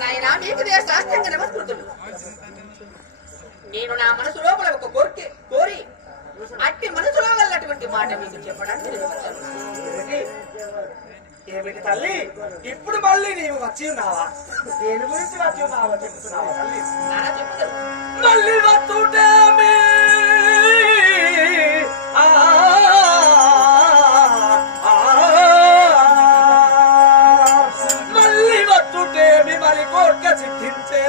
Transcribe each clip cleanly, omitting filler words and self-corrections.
నాయనా నీకు సాష్టంగా నమస్కృతులు. నేను నా మనసు లోపల ఒక కోరి అట్టి మనసులో వెళ్ళటువంటి మాట మీకు చెప్పడానికి ఏమిటి తల్లి? ఇప్పుడు మళ్ళీ నీవు వచ్చి ఉన్నావా? దేని గురించి వచ్చి ఉన్నావా చెప్తున్నావా తల్లి? చెప్తాను. మళ్ళీ వస్తుంటే మళ్ళీ వస్తుంటే మరి కోరిక సిద్ధించే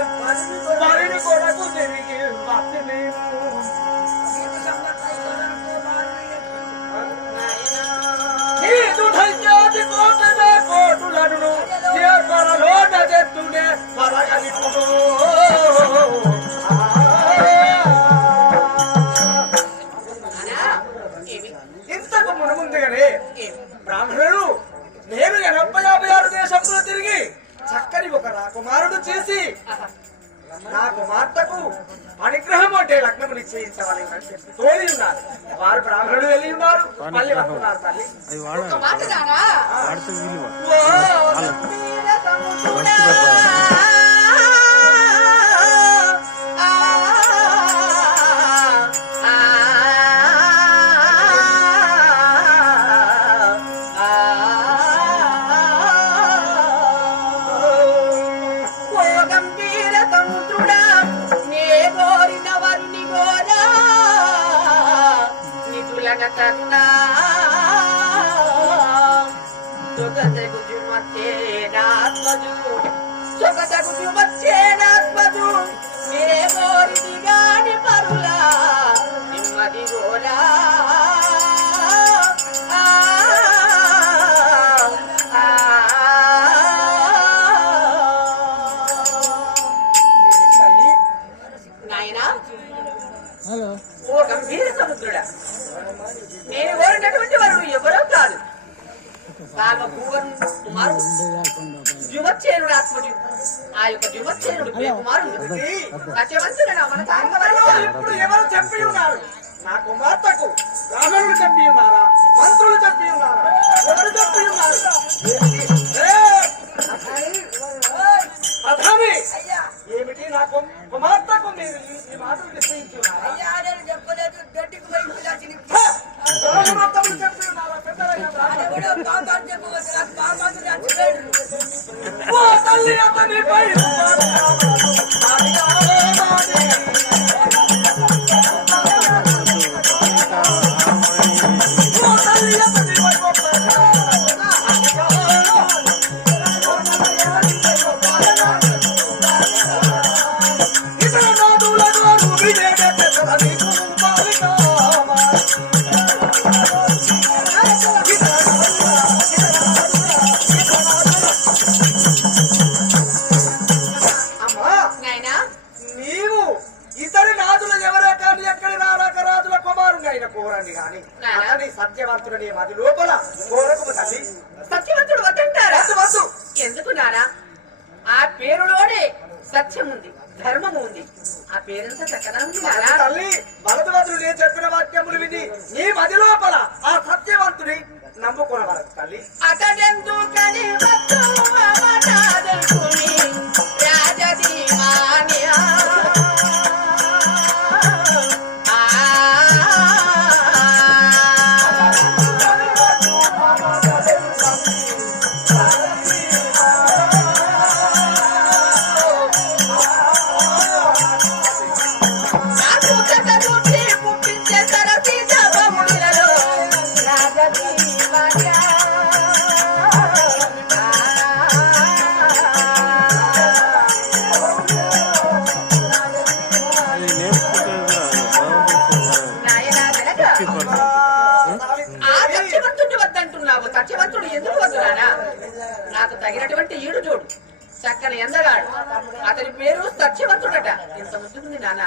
మరిని కొరకు తిరిగి కోటులను లోట తెత్తునే పరగలిపుడు ఇంతకు మునుముందుగానే బ్రాహ్మణుడు నేను 86 దేశంలో తిరిగి చక్కని ఒక రాకుమారుడు చేసి నా కుమార్తెకు అనుగ్రహం అంటే లగ్నము నిశ్చయించవాలి తోలి ఉన్నారు. వారు బ్రాహ్మణుడు వెళ్ళి ఉన్నారు, మళ్ళీ వస్తున్నారు తల్లి. కన్నా సుగతగు జుమచ్చేనాత్మజు ఏ కోరిది గాని పరులా నిమ్మది గోలా నాయనా ఓ గంభీర సముద్రుడా, నేను కోరినటువంటి వరుడు ఎవరో కాదు, కుమారుడు జుమచ్చేనుడు ఆత్మజు. ఆ యొక్క జుమచ్చేనుడు కుమారుడు ఇప్పుడు ఎవరు చెప్పి ఉన్నారు? నా కుమార్తెకు బ్రాహ్మణులు చెప్పి ఉన్నారా? మంత్రులు చెప్పి ఉన్నారా? ఎవరు చెప్పి ఉన్నారు? ప్రధాని ఏమిటి? నా కుమార్తెకు మీరు ఈ మాటలు నిశ్చయించున్నారా? తల్లి అతనిపై సత్యవంతుడని అది లోపల కోరకు తల్లి. సత్యవంతుడు వద్దంటారా? ఎందుకు నానా? ఆ పేరులోనే సత్యం ఉంది, ధర్మము ఉంది. ఆ పేరంతా చక్కగా ఉంది తల్లి. భరతవంతుడు నేను చెప్పిన వాక్యములు విని నీ మది లోపల ఆ సత్యవంతుని నమ్ముకోనవరకు తల్లి. అతడెందుకని సత్యవంతుడు ఎందుకు వద్దురానా? నాకు తగినటువంటి ఈడు చూడు, చక్కని ఎందగాడు, అతని పేరు సత్యవంతుడట. ఇంత ముద్దుకుంది నాన్న,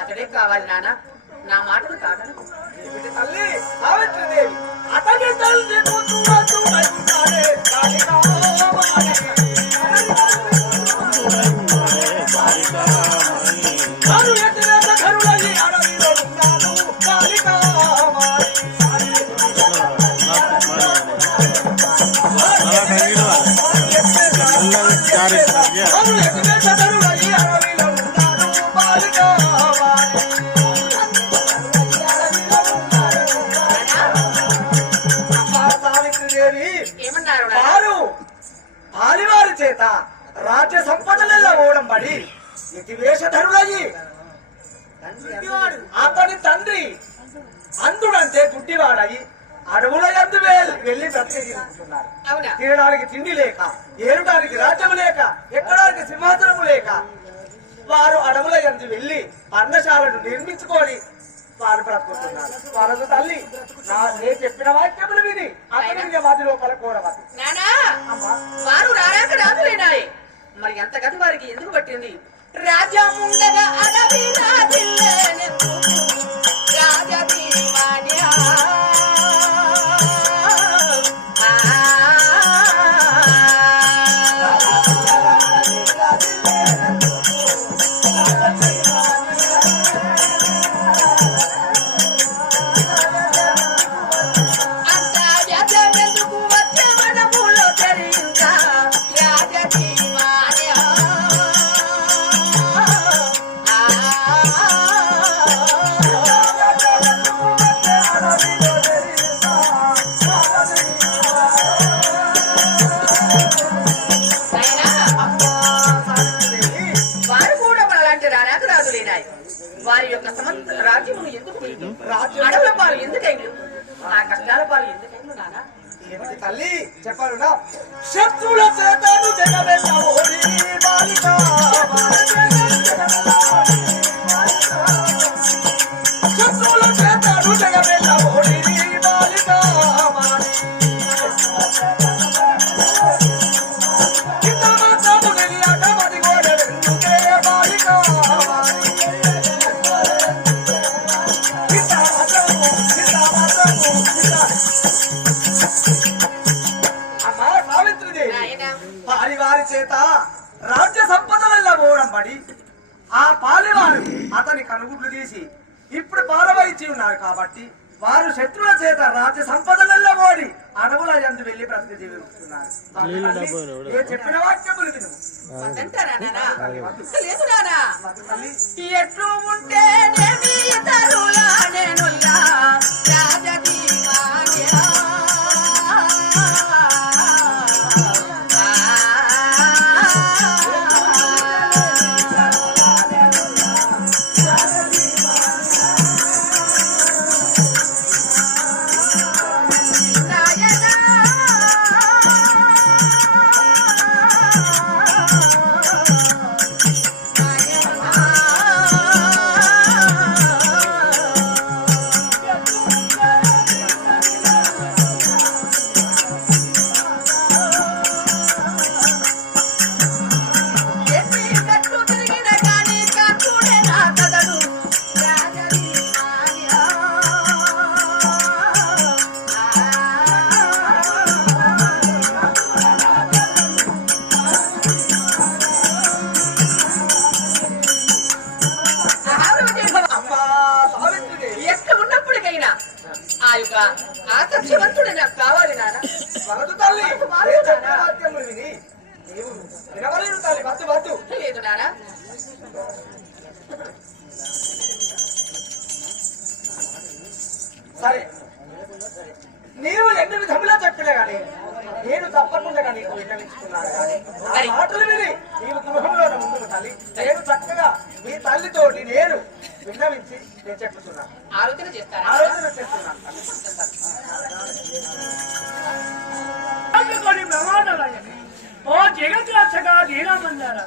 అతడే కావాలి నాన్న. నా మాటలు కాదను తల్లి. సావిత్రిదేవి అతని తల్లి చేత రాజ్య సంపదలలో ఓడంబడి ఇతివేషధరులయ్యి అతని తండ్రి అంధుడంటే గుడ్డివాడయి అడవుల యందు వెళ్లి బ్రతికిస్తున్నారు. అవునా? తినడానికి తిండి లేక, ఏరడానికి రాజ్యము లేక, ఎక్కడానికి సింహాసనము లేక వారు అడవుల యందు వెళ్లి పర్ణశాలను నిర్మించుకొని వారు బ్రతుకుతున్నారు. వారు తల్లి నేను చెప్పిన వాక్యములు విని అతని వాటి లోపల కోరవద్దు. నానా వారు రారాక రాజులేనాయే, మరి ఎంత గతి వారికి ఎందుకు పట్టింది? రాజముండగా అడవి రాజిల్లేనెందుకు రాజధీమాన్యా. వారి యొక్క సమస్త రాజ్యమును ఎందుకు అడవుల పాలు ఎందుకైంది? ఆ కష్టాల పాలు ఎందుకైంది నానా? ఏమిటి తల్లి చెప్పారునా? శత్రుల చేతను జగమెల్ల ఓడి బాలిక, శత్రుల చేతను జగమెల్ల ఓడి బాలిక, కింద మాత్రము తెలియక మది గోడెందుకే బాలిక, పాలివారి చేత రాజ్య సంపదలలో ఓడంబడి ఆ పాలివారు అతని కనుగుడ్లు తీసి ఇప్పుడు పారవయించి ఉన్నారు కాబట్టి వారు శత్రుల చేత రాజ్య సంపదలలో ఓడి అడవుల యందు వెళ్లి బ్రతికి జీవిస్తున్నారు. చెప్పిన వాక్యములు విను. లేదు నానా, ఎట్లు ఉంటే తరులా నేనుల్లా రాజధీమాన్యా. ఆ సత్యవంతుడు నాకు కావాలి నాన్న. వద్దు తల్లి, వాక్యములు విని నీవు వినవలేదు తల్లి. వద్దు వద్దు. లేదు నాన్న. సరే, నీవు ఎన్ని విధములా చెప్పినా గాని నేను తప్పకుండా నీకు విన్నవించుకున్నాను. కానీ ఆ మాటలు విని నీవు గృహంలో ముందుకు తల్లి, నేను చక్కగా మీ తల్లితోటి నేను విన్నవించి నేను చెప్తున్నాను. ఆలోచన చేస్తాను. ఆలోచన చేస్తున్నాను. ఓ జగత్ రక్షగా దీనమందార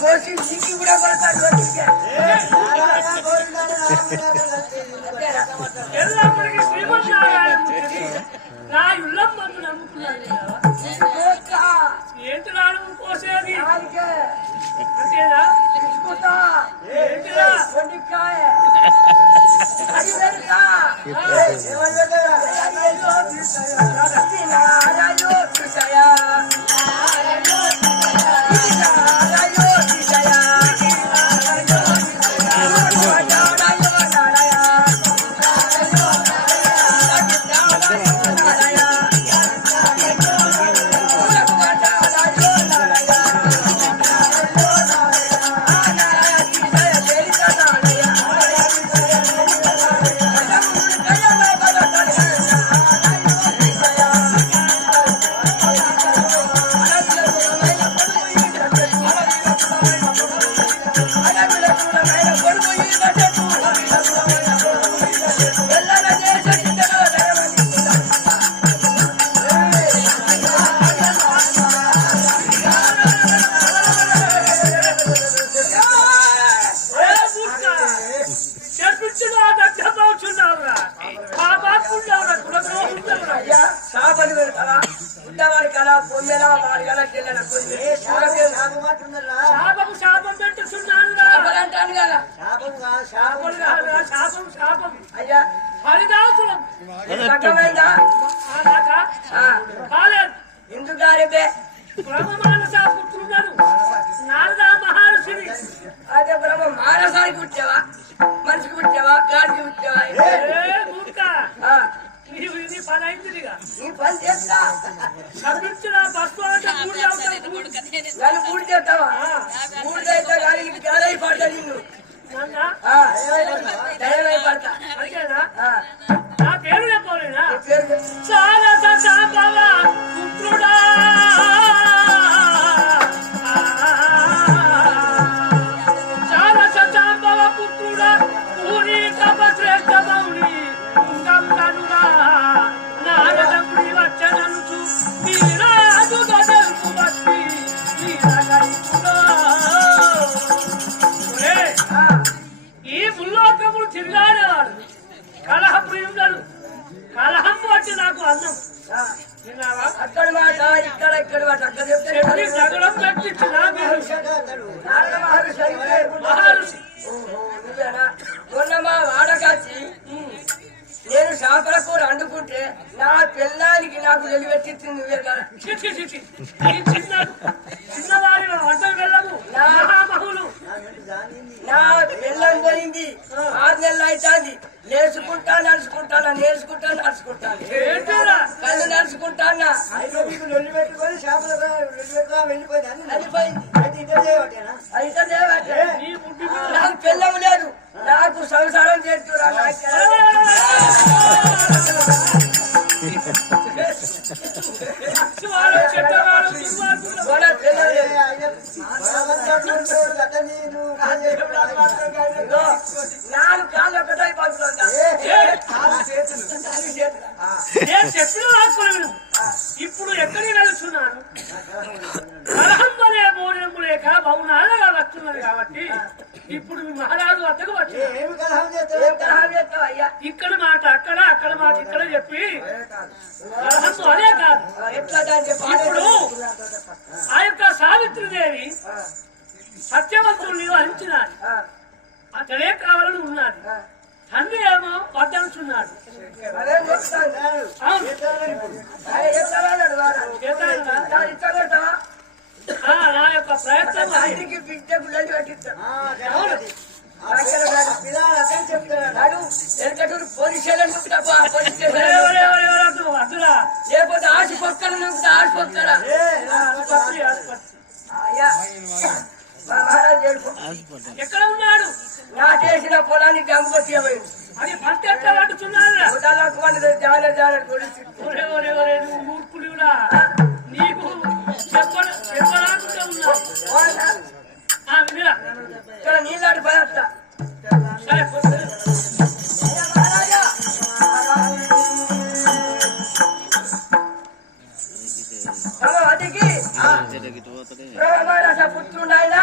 కోసి నీకు కూడా కొడతాడు ఎల్లప్పటికీ శ్రీమన్నారాయణ నా ఇళ్ళం మందు నమ్ముకున్నాను ఏంటి రాడు కోసేది అంతేనా ఏంటిరా శాపలు పెడతారా ఉండవారి కళ పొందేలా వారి కళ చెల్లెల శాపము శాపం పెట్టుతున్నాను అంటాను కదా శాపం కాదురా, శాపం శాపం అయ్యా హరిదాసులం అర్థమైందా కాలేదు ఎందుకు గారిపే బ్రహ్మమానస పుత్రున్నాడు నారద మహర్షిని అదే బ్రహ్మ మానసానికి పుట్టావా మనిషికి పుట్టావా గాడికి పుట్టావా మూర్ఖ నీవు ఇది పని అయిందిగా నీ పని చేస్తా కనిపించిన బస్సు అంటే నన్ను పూడి చేస్తావా పూడి చేస్తా కానీ నీకు గాలి పడతా నిన్ను దయమై పడతా అంతేనా నా పేరు చెప్పలేనా పేరు చాలా సంతాపవ పుత్రుడా చాలా సంతాపవ పుత్రుడా పూరి తపశ్రేష్ఠ మౌని ఉంగంగనురా నారదముడి వచ్చననుచు మీరాదు గదల్పు భక్తి ఈ ముల్లోకములు తిరిగాడేవాడు కలహ ప్రియుడు కలహం వచ్చి నాకు అన్నం విన్నావా అక్కడ మాట ఇక్కడ ఇక్కడ మాట అక్కడ చెప్తే చెప్పి జగడం పెట్టించిన నారద మహర్షి అయితే మహర్షి నువ్వేనా మొన్న మా వాడకాచి నేను చేపల కూర వండుకుంటే నా పిల్లానికి నాకు నిలబెట్టింది నువ్వే కదా చిచి చిచి ఈ చిన్నవారి వంట వెళ్ళము మహామహులు నా పిల్లం పోయింది 6 నెలలు అవుతుంది నేర్చుకుంటా నడుచుకుంటానా నేర్చుకుంటా నడుచుకుంటాను ఏంటోరా కళ్ళు నడుచుకుంటానా వెళ్ళిపోయింది అయితే నీ బుద్ధి నాకు పిల్లం లేదు నాకు సంసారం చేస్తురా వాళ్ళు చెడ్డవాళ్ళు దుర్మార్గులు నాలుగు కాళ్ళు ఒకటే పడుతుందా నేను చెప్పిన రాసుకుని ఇప్పుడు ఎక్కడికి వెళ్తున్నాను కలహం అనే మోడము లేక బహునాలుగా వస్తున్నది కాబట్టి ఇప్పుడు మీ మహారాజు వద్దకు వచ్చి ఇక్కడ మాట అక్కడ అక్కడ మాట ఇక్కడ చెప్పి కలహం అదే కాదు ఇప్పుడు ఆ యొక్క సావిత్రిదేవి సత్యవంతుల్ని వహించినాడు అతడే కావాలని ఉన్నది తండ్రి ఏమో వద్దనుచున్నాడు అవును నా యొక్క ప్రయత్నం అది. పోలీస్ అదురా లేకపోతే ఆశ పక్కన ఆశ పక్కన ఎక్కడ ఉన్నాడు నా చేసిన పొలాన్ని గంగొట్టి అది పంట ఎట్లా పట్టుతున్నాడు జాగ్రత్త నువ్వు మూర్ఖులుడా నీకు చెప్పరాకుండా ఉన్నావు వినరా ఇక్కడ నీళ్ళాడు పడతా సరే అతికి బ్రహ్మరస పుత్రుడైన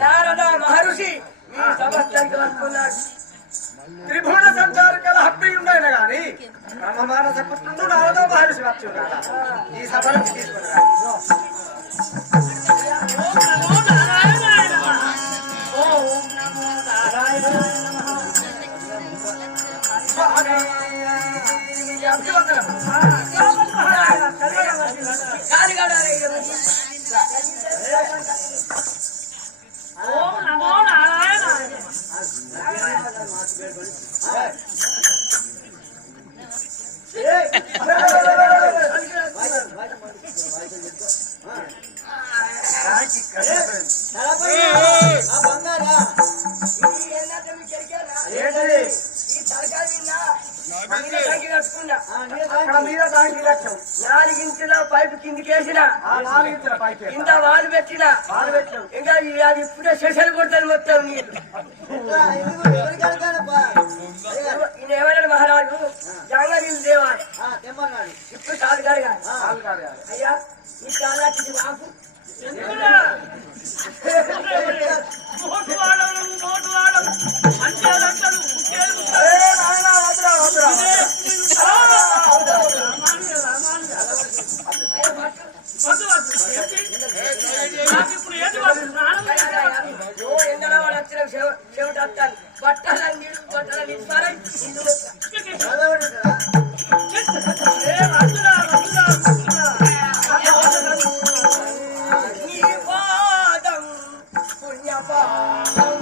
నారద మహర్షి మీ సమస్తానికి వస్తున్నాడు. త్రిభువన సంచారికల హబ్బి ఉండైన గాని బ్రహ్మమానస పుత్రుడు నారద మహర్షి వచ్చి ఉన్నాడా ఈ సభను తీసుకున్నాడు. నాలుగింటిలో పైపు కిందికేసిన ఇంత వాళ్ళు పెట్టిన ఇంకా అది ఇప్పుడే సెషన్ కొడతాను మొత్తం నీళ్ళు. ఈయన ఏమన్నాడు మహారాజు జంగనీళ్ళు దేవాలి ఇప్పుడు చాలు గారు అయ్యా ఈ చాలా మాకు ఎండలో వాడు వచ్చిన చెవిటి వస్తాను బట్టలన్నీ బట్టలన్నీ నీ పాదం పుణ్యపాదం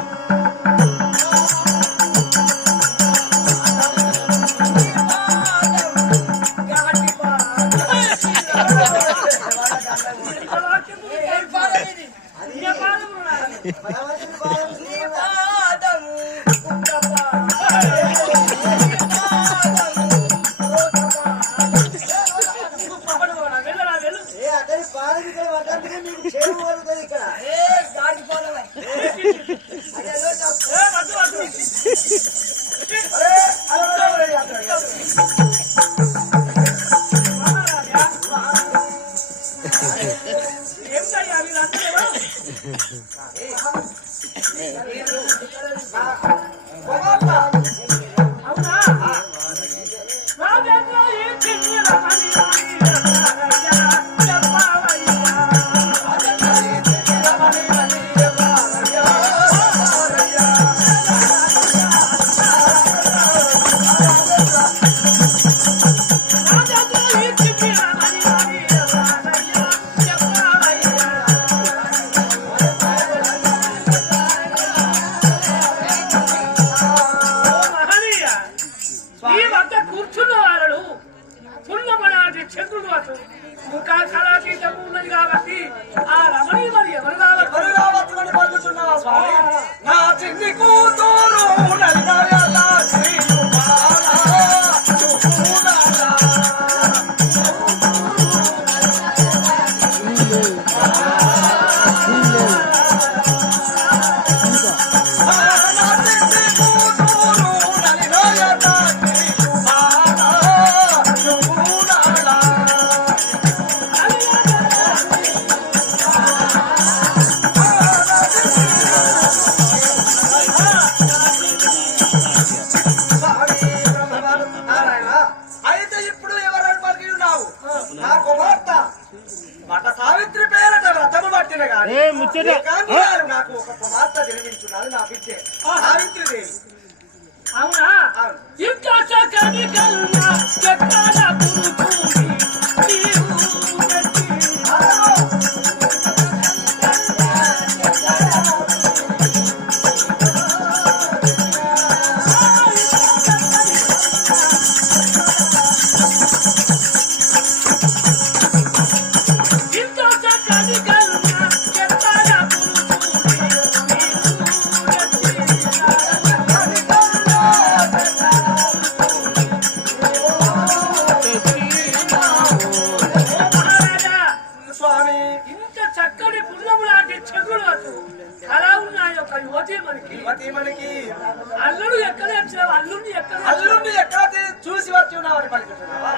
నాకు ఒక కుమార్తె జన్మించున్నది నా బిడ్డే సావిత్రిదేవి. అవునా ఇంకా చక్కని కన్నా చెక్కాల పురుషుని Oh నాటి చెగులు కళ ఉన్నాయి ఒక యువతి మనకి అల్లుడు ఎక్కడ వచ్చినావు అల్లుండి ఎక్కడ చూసి వచ్చి ఉన్నావని పలుకుతున్నావా?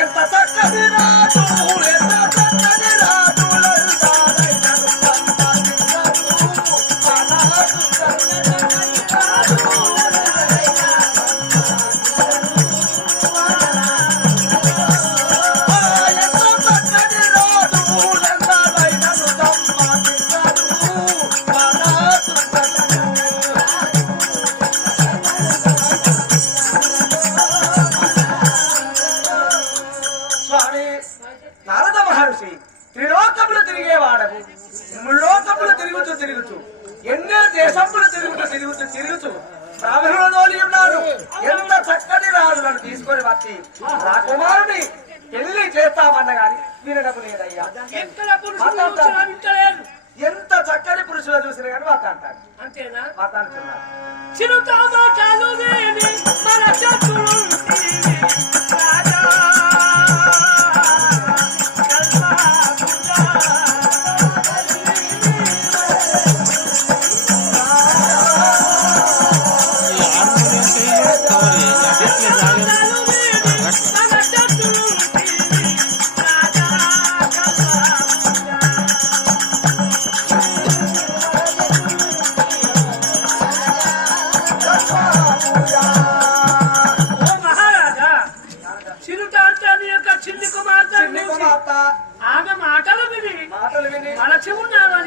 ఎంత చక్కని రాజు, ఎంత చక్కని రాజు, స్వామి నారద మహర్షి త్రిలోకములు తిరిగేవాడము, ముల్లోకములు తిరుగుతూ ఎన్నో దేశములు తిరుగుతూ బ్రాహ్మణులతోలి ఉన్నాడు. ఎంత చక్కని రాజులను తీసుకొని వచ్చి నా కుమారుని పెళ్లి చేస్తామన్న గాని వినడం లేదయ్యా. ఎంత చక్కని పురుషులు చూసిన కానీ వాత అంటాడు. అంతేనా? వాత అంటున్నారు. ఆమె మాటలు విని మలచి ఉన్నావా?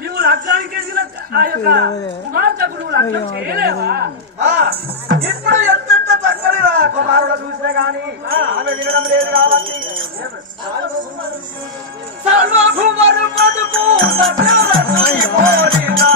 నీవు లగ్నానికి ఆ యొక్క కుమార్తెకు నువ్వు లగ్నం చేయలేవా? ఇప్పుడు ఎంత చక్కని కుమారుడు చూసినా గాని ఆమె వినడం లేదు కాబట్టి సర్వభూమరు పడుకు సత్యవతుని కోరినా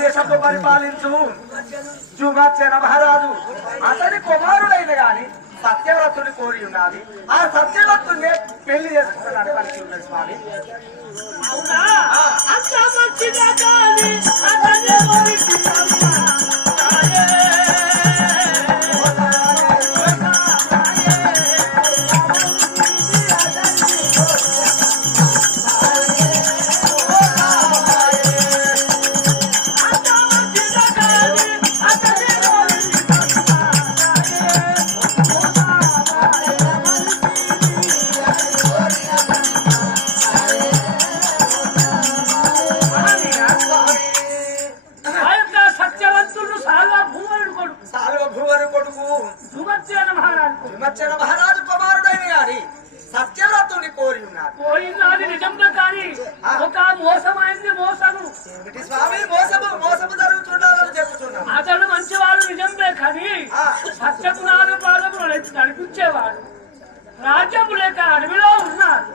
దేశంలో పరిపాలించు జుమచ్చన మహారాజు అతని కుమారుడైన గాని సత్యవ్రతుని కోరి ఉన్నది. ఆ సత్యవ్రతుని పెళ్లి చేసుకున్నాడు కలిసి ఉన్నది స్వామి. అవునా? అంత మంచిదా కానీ అతనే విమర్శన మహారాజు కుమారుడైన గాని సత్యవ్రతుని కోరి ఉన్నారు. కోరినాది నిజంగా కానీ ఒక మోసమైంది. మోసము ఏమిటి స్వామి? మోసము జరుగుతున్నదని చెప్తున్నాం. అతడు మంచివాడు నిజంగా కానీ సత్యము నాలుగు పాదములు నడిపించేవాడు. రాజ్యము లేక అడవిలో ఉన్నారు.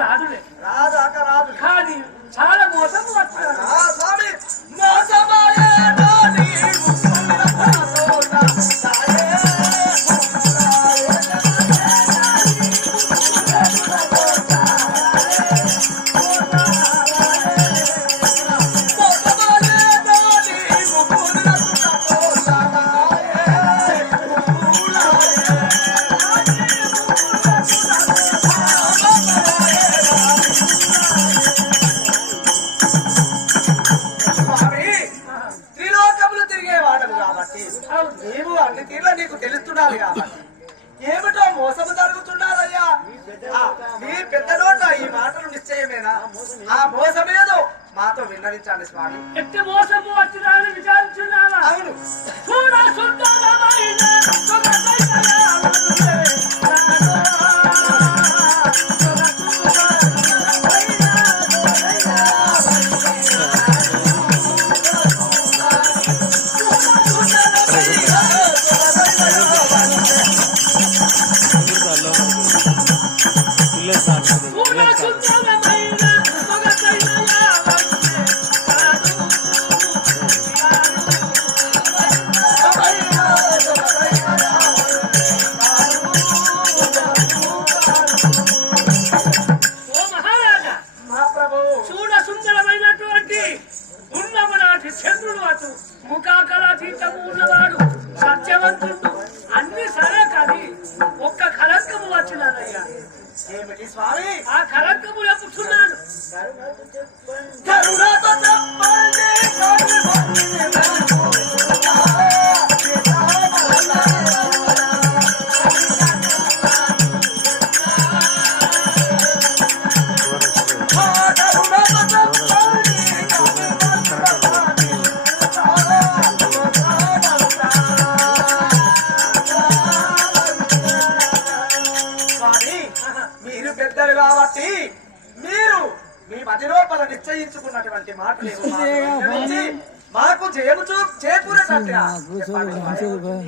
రాదులే రాదు కానీ చాలా మోసము వచ్చారు. స్వామి మోసమాయే నీవు అన్ని తీర్ల నీకు తెలుస్తున్నాడు కాబట్టి ఏమిటో మోసము జరుగుతున్నారయ్యా. నీ పెద్ద నోట ఈ మాటలు నిశ్చయమేనా? ఆ మోసమేదో మాతో విన్నవించండి స్వామి. ఎట్టి మోసము వచ్చిందని విచారించున్నావా? అవును. Let's సుందరమైన మగతైన యావన్నే కాదు. ఓ మహారాజా, చూడ సుందరమైనటువంటి ఉన్నమనాటి చంద్రుడు అటు ముఖాకరాతీతము ఉన్నవాడు సత్యవంతుడు అన్ని సరే కానీ ఒక్క కలంకము వచ్చినానయ్యా. ఏమిటి స్వామి? ఆ కలంకము చెప్పుతున్నాను. కరుణతో చెప్పండి, స్వామి మీరు పెద్దలు కాబట్టి మీరు మీ మది లోపల నిశ్చయించుకున్నటువంటి మాటలు ఏవో మాకు వివరించి మాకు జయము చేకూరేటట్టుగా చెప్పండి స్వామి.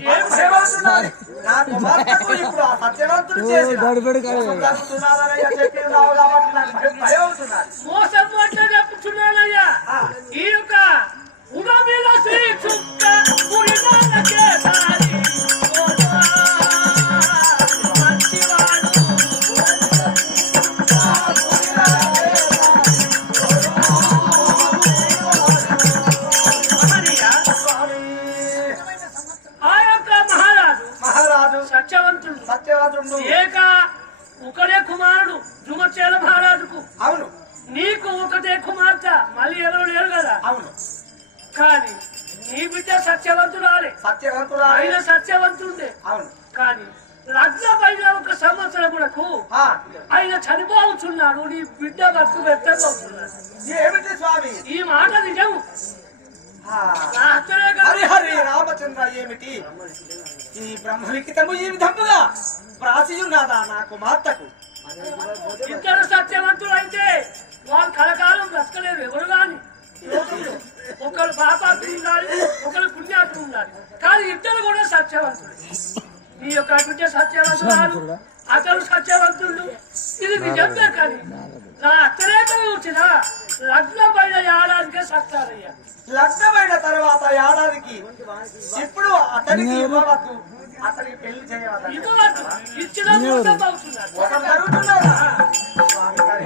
మాకు జయమవుతున్నది. నా కుమార్తెకు ఇప్పుడు ఆ సత్యవంతుడు చేసిన మోసం జరుగుతున్నదని చెప్పినావు కాబట్టి నాకు భయం అవుతున్నది. మోసం అంటే చెప్పుతున్నానయ్యా. ఈ యొక్క ఉడ మీద శ్రీ చుక్క పురినాలకే సారి మంచివాడు. మహనీయ, ఆ యొక్క మహారాజు సత్యవంతుడు సత్యవంతుడు ఏక ఒకడే కుమారుడు ధృమచేల మహారాజుకు. అవును నీకు ఒకటే కుమార్తె, మళ్ళీ ఎవరు లేరు కదా. అవును కానీ నీ బిడ్డ సత్యవంతురాలే, సత్యవంతుడు ఆయన సత్యవంతుండే. అవును కానీ లగ్నమైన ఒక సంవత్సరములకు ఆ, ఆయన చనిపోతున్నాడు. నీ బిడ్డ బతుకు వ్యక్తమవుతున్నాడు. ఏమిటి స్వామి? ఈ మాట నిజం. ఆ, రాత్రే కాదు. హరిహరి రామచంద్ర ఏమిటి ఈ బ్రహ్మలిఖితము ఈ విధముగా వ్రాసియున్నదా నా కుమార్తెకు? ఇద్దరు సత్యవంతులు అయితే వాళ్ళు కలకాలం బ్రతకలేరు ఎవరు గాని. ఒకరు పాపాత్ములు ఉండాలి, ఒకరు పుణ్యాత్ములు ఉండాలి. కానీ ఇద్దరు కూడా సత్యవంతులు. నీ యొక్క బిడ్డ సత్యవంతురాలు, అతను సత్యవంతుడు. ఇది నిజంగా. కానీ నా అత్యరేకలు చూసిన లగ్నం పైన ఏడాదికే సత్తారయ్యా. లగ్నమైన తర్వాత ఏడాదికి ఇప్పుడు అతనికి ఇవ్వవద్దు, అతనికి పెళ్లి చేయవద్దు. ఇవ్వవచ్చు, ఇచ్చిన మోసం అవుతున్నారు. మోసం జరుగుతున్నదా? స్వామి గారి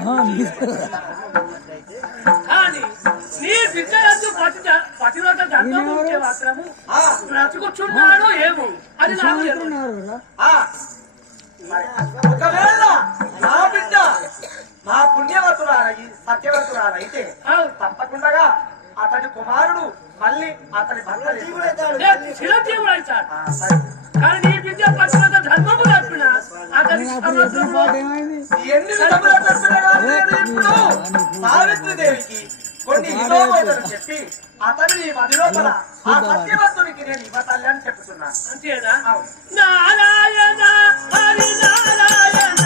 కానీ నీ బిడ్డ ఎందు పతివ్రత ధర్మం ఉంటే మాత్రము ఆ, బ్రతుకుచున్నాడు ఏమో అది నాకు తెలియదు. ఆ, మరి ఒకవేళ నా బిడ్డ నా పుణ్యవతురాలయ్యి సత్యవతురాలైతే అవును. తప్పకుండా అతడి కుమారుడు మళ్ళీ అతని భర్త చిరంజీవుడు అవుతాడు. సరే. కానీ నీ బిడ్డ పతివ్రత ధర్మము తప్పిన అతని సంవత్సరంలో ఎన్ని విధముల తప్పినా నేను ఇప్పుడు సావిత్రి దేవికి కొన్ని హితోబోధలు చెప్పి అతని నీ మది లోపల ఆ సత్యవంతునికి నేను ఇవ్వతల్లి అని చెప్తున్నాను. అంతేనా? అవును. నారాయణ హరి నారాయణ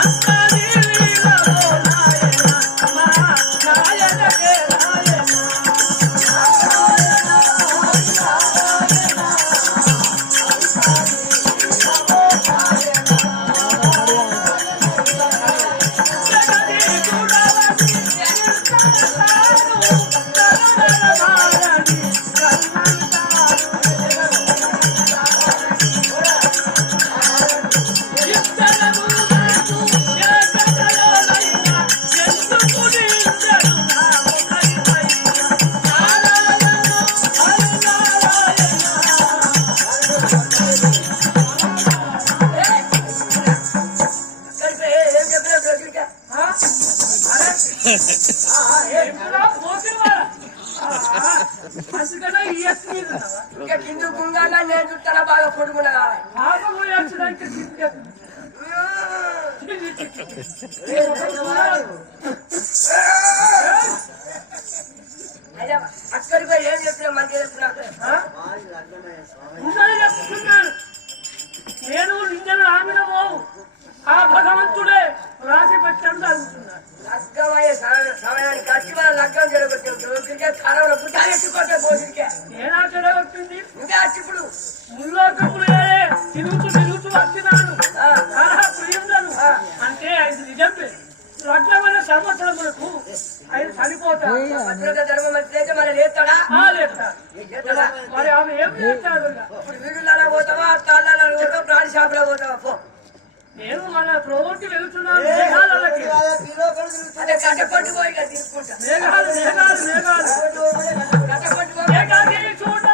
అంతరి వీరో నాయన మా నాయనకే నాయన. అందుకనే ఈ ఎత్తు మీద ఉన్నావా? ఇంకా కింద గుంగాల నేను చుట్టానా బాగా పొడుగున్నా కావాలి. పాపం పోయాల్సినంటే తిరిగేది. అయ్యా అక్కడికి పోయి ఏం చెప్పినా మంచిగా చెప్పినా ఉందని చెప్తున్నాను. నేను నిందలు ఆమెను పోవు, ఆ భగవంతుడే రాసి పెట్టాడు అనుకున్నాను. లగ్గమయ్యే సమయానికి వచ్చి మన లగ్గం జరగొచ్చే కరవలో గుట్టాలు ఎత్తుకోతే పోసికే నేనా చెడగొట్టింది. ఇంకా వచ్చి ఇప్పుడు ముల్లోకములే తిరుగుతూ వచ్చినాను. ప్రియులను అంటే అది నిజమే. పో నేను మన ప్రోగ్రాంకి వెళ్తున్నాను మేఘాలకి. అదే గడ్డ పట్టుకోయి తీసుకుంటా మేఘాలు మేఘాలు మేఘాలు గడ్డ పట్టుకో మేఘాలు చూడ